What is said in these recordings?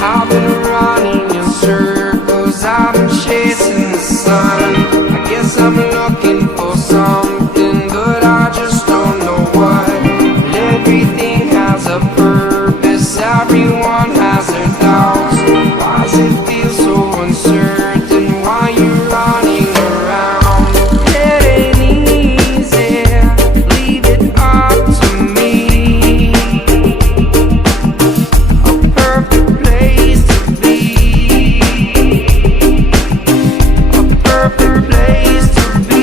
I've been running in circles, I've been chasing the sun. I guess I'm looking for something, but I just don't know what. But everything has a purpose, everyone has their doubts. Why does it feel so uncertain? Why you running around? It ain't easy, leave it up to me. A perfect place to be, a perfect place to be.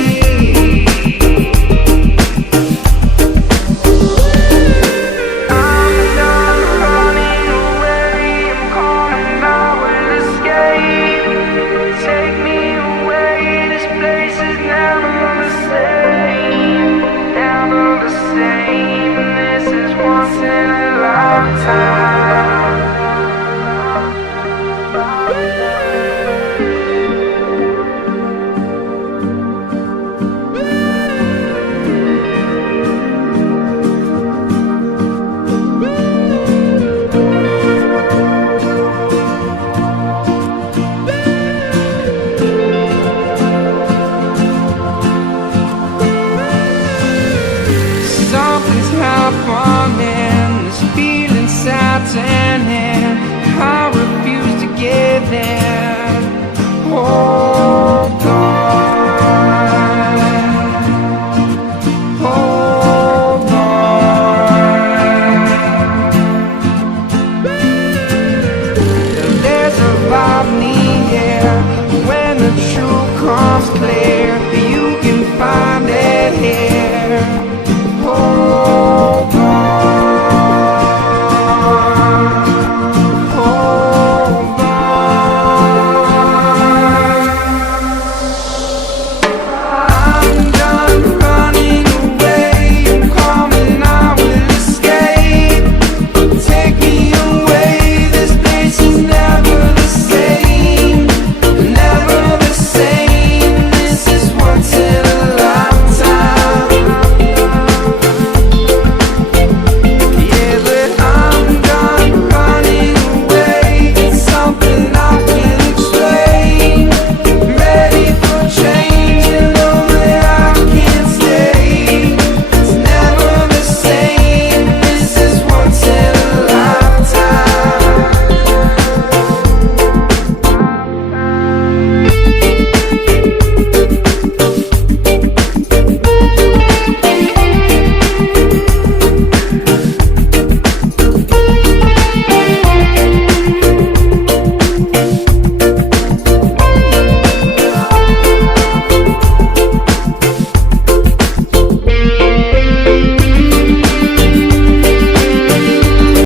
I'm done running away, I'm calling out with escape. Take me away, this place is never the same, never the same. This is once in a lifetime. Something's happening, this feeling sad.